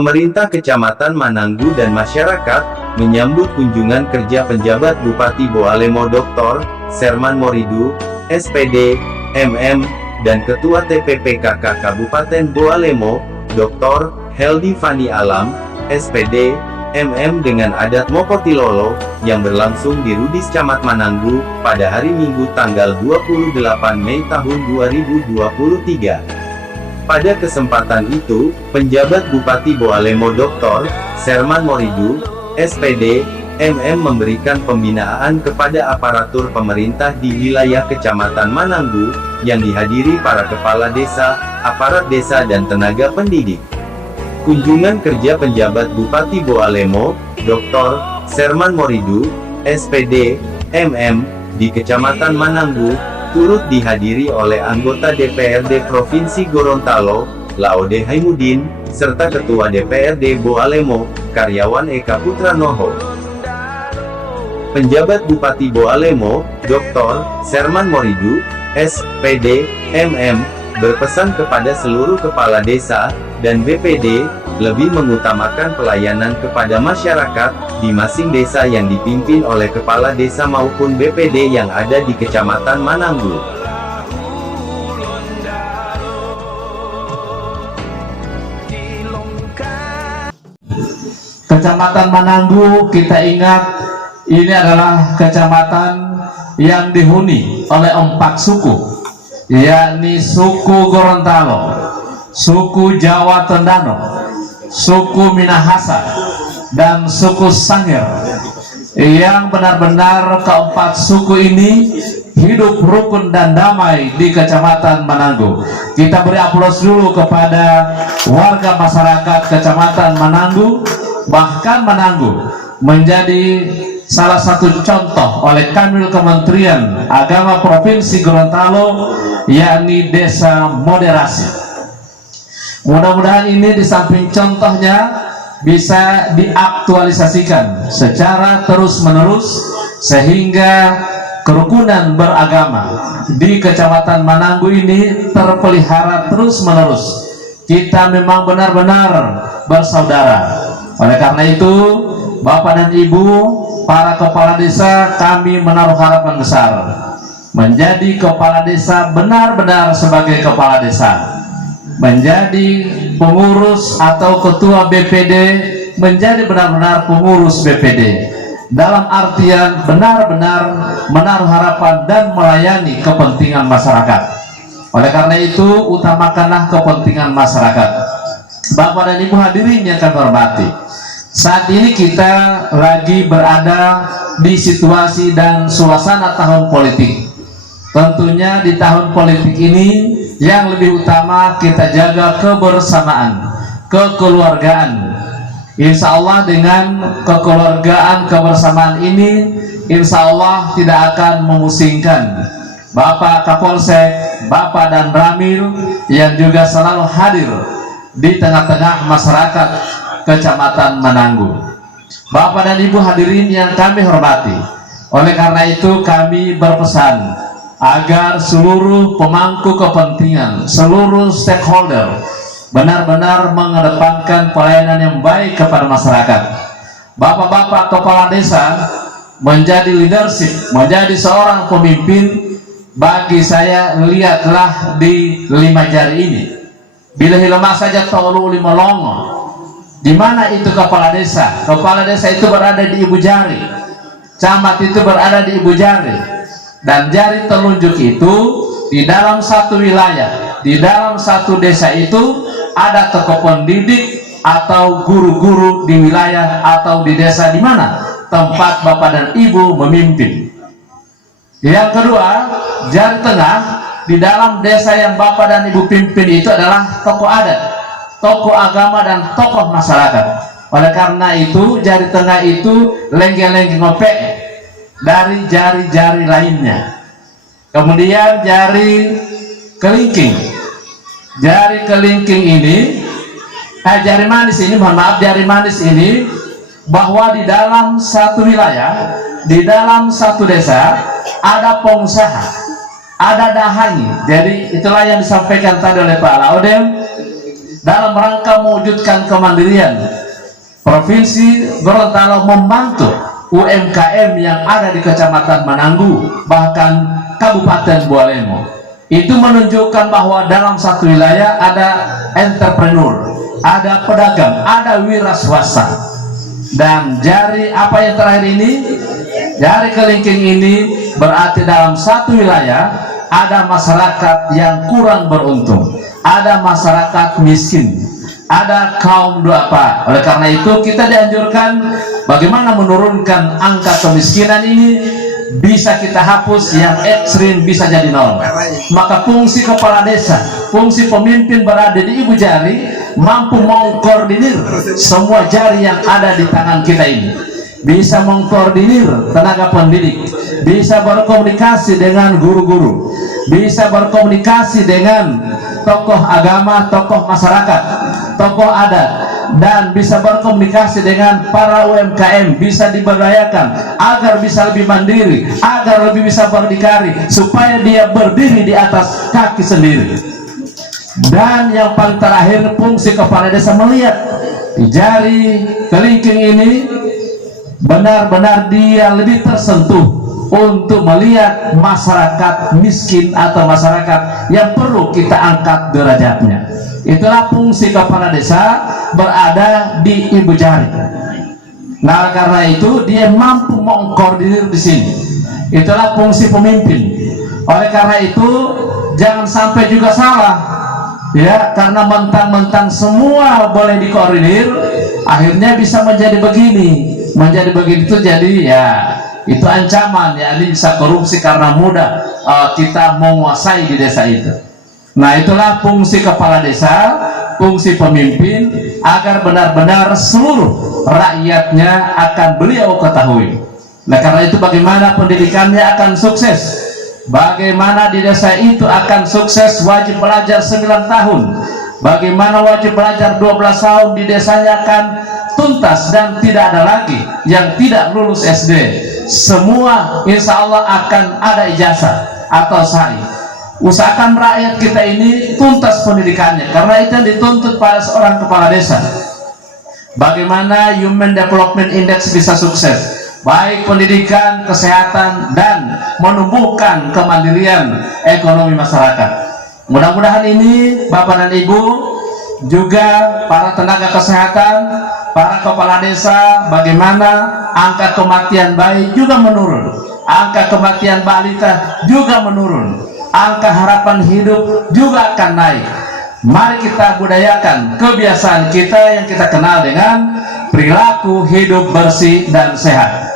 Pemerintah Kecamatan Mananggu dan masyarakat menyambut kunjungan kerja penjabat Bupati Boalemo Dr. Serman Moridu, SPD, MM, dan Ketua TPPKK Kabupaten Boalemo, Dr. Heldi Fani Alam, SPD, MM dengan adat Mokotilolo, yang berlangsung di Rudis Camat Mananggu, pada hari Minggu tanggal 28 Mei tahun 2023. Pada kesempatan itu, penjabat Bupati Boalemo Dr. Serman Moridu, SPD, MM memberikan pembinaan kepada aparatur pemerintah di wilayah Kecamatan Mananggu, yang dihadiri para kepala desa, aparat desa dan tenaga pendidik. Kunjungan kerja penjabat Bupati Boalemo, Dr. Serman Moridu, SPD, MM, di Kecamatan Mananggu, turut dihadiri oleh anggota DPRD Provinsi Gorontalo, Laude Haimudin, serta Ketua DPRD Boalemo, Karyawan Eka Putranoho. Penjabat Bupati Boalemo, Dr. Serman Moridu, SPD, MM, berpesan kepada seluruh kepala desa dan BPD, lebih mengutamakan pelayanan kepada masyarakat, di masing desa yang dipimpin oleh kepala desa maupun BPD yang ada di Kecamatan Mananggu. Kecamatan Mananggu, kita ingat, ini adalah kecamatan yang dihuni oleh 4 suku, yakni suku Gorontalo, suku Jawa Tondano, suku Minahasa, dan suku Sangir, yang benar-benar keempat suku ini hidup rukun dan damai di Kecamatan Mananggu. Kita beri aplaus dulu kepada warga masyarakat Kecamatan Mananggu. Bahkan Mananggu menjadi salah satu contoh oleh Kanwil Kementerian Agama Provinsi Gorontalo, yakni desa moderasi. Mudah-mudahan ini di samping contohnya bisa diaktualisasikan secara terus-menerus, sehingga kerukunan beragama di Kecamatan Mananggu ini terpelihara terus-menerus. Kita memang benar-benar bersaudara. Oleh karena itu, Bapak dan Ibu, para kepala desa, kami menaruh harapan besar menjadi kepala desa benar-benar sebagai kepala desa, menjadi pengurus atau ketua BPD, menjadi benar-benar pengurus BPD, dalam artian benar-benar menaruh harapan dan melayani kepentingan masyarakat. Oleh karena itu, utamakanlah kepentingan masyarakat. Bapak dan Ibu hadirin yang kami hormati, saat ini kita lagi berada di situasi dan suasana tahun politik. Tentunya di tahun politik ini, yang lebih utama kita jaga kebersamaan, kekeluargaan. Insya Allah dengan kekeluargaan, kebersamaan ini, insya Allah tidak akan memusingkan Bapak Kapolsek, Bapak dan Ramil yang juga selalu hadir di tengah-tengah masyarakat Kecamatan Mananggu. Bapak dan Ibu hadirin yang kami hormati, oleh karena itu kami berpesan agar seluruh pemangku kepentingan, seluruh stakeholder benar-benar mengedepankan pelayanan yang baik kepada masyarakat. Bapak-bapak kepala desa menjadi leadership, menjadi seorang pemimpin. Bagi saya, lihatlah di 5 jari ini. Bila hilama saja tolu 5 longo. Di mana itu kepala desa? Kepala desa itu berada di ibu jari. Camat itu berada di ibu jari. Dan jari telunjuk itu di dalam satu wilayah, di dalam satu desa itu ada tokoh pendidik atau guru-guru di wilayah atau di desa di mana tempat Bapak dan Ibu memimpin. Yang kedua, jari tengah di dalam desa yang Bapak dan Ibu pimpin itu adalah tokoh adat, tokoh agama dan tokoh masyarakat. Oleh karena itu, jari tengah itu lenggeng-lenggeng ngopek dari jari-jari lainnya. Kemudian jari kelingking. Jari kelingking ini, jari manis ini, mohon maaf, jari manis ini, bahwa di dalam satu wilayah, di dalam satu desa, ada pengusaha, ada dahangi. Jadi itulah yang disampaikan tadi oleh Pak Laudem. dalam rangka mewujudkan kemandirian. Provinsi Gorontalo membantu UMKM yang ada di Kecamatan Mananggu, bahkan Kabupaten Bualemo. Itu menunjukkan bahwa dalam satu wilayah ada entrepreneur, ada pedagang, ada wira swasta. Dan jari apa yang terakhir ini, jari kelingking ini berarti dalam satu wilayah ada masyarakat yang kurang beruntung, ada masyarakat miskin, ada kaum duafa. Oleh karena itu kita dianjurkan bagaimana menurunkan angka kemiskinan ini, bisa kita hapus, yang ekstrim bisa jadi nol. Maka fungsi kepala desa, fungsi pemimpin berada di ibu jari, mampu mengkoordinir semua jari yang ada di tangan kita ini, bisa mengkoordinir tenaga pendidik, bisa berkomunikasi dengan guru-guru, bisa berkomunikasi dengan tokoh agama, tokoh masyarakat, tokoh adat, dan bisa berkomunikasi dengan para UMKM, bisa diberdayakan agar bisa lebih mandiri, agar lebih bisa berdikari, supaya dia berdiri di atas kaki sendiri. Dan yang paling terakhir, fungsi kepala desa melihat di jari kelingking ini benar-benar dia lebih tersentuh untuk melihat masyarakat miskin atau masyarakat yang perlu kita angkat derajatnya. Itulah fungsi kepala desa berada di ibu jari. Nah, karena itu dia mampu mengkoordinir di sini. Itulah fungsi pemimpin. Oleh karena itu jangan sampai juga salah, ya, karena mentang-mentang semua boleh dikoordinir, akhirnya bisa menjadi begini, menjadi begitu. Itu jadi ya itu ancaman, ya, ini bisa korupsi karena mudah kita menguasai di desa itu. Nah, itulah fungsi kepala desa, fungsi pemimpin, agar benar-benar seluruh rakyatnya akan beliau ketahui. Nah, karena itu bagaimana pendidikannya akan sukses, bagaimana di desa itu akan sukses wajib belajar 9 tahun, bagaimana wajib belajar 12 tahun di desanya akan tuntas dan tidak ada lagi yang tidak lulus SD. Semua insya Allah akan ada ijazah atau SAI. Usahakan rakyat kita ini tuntas pendidikannya, karena itu yang dituntut pada seorang kepala desa. Bagaimana Human Development Index bisa sukses, baik pendidikan, kesehatan, dan menumbuhkan kemandirian ekonomi masyarakat. Mudah-mudahan ini Bapak dan Ibu, juga para tenaga kesehatan, para kepala desa, bagaimana angka kematian bayi juga menurun, angka kematian balita juga menurun, angka harapan hidup juga akan naik. Mari kita budayakan kebiasaan kita yang kita kenal dengan perilaku hidup bersih dan sehat.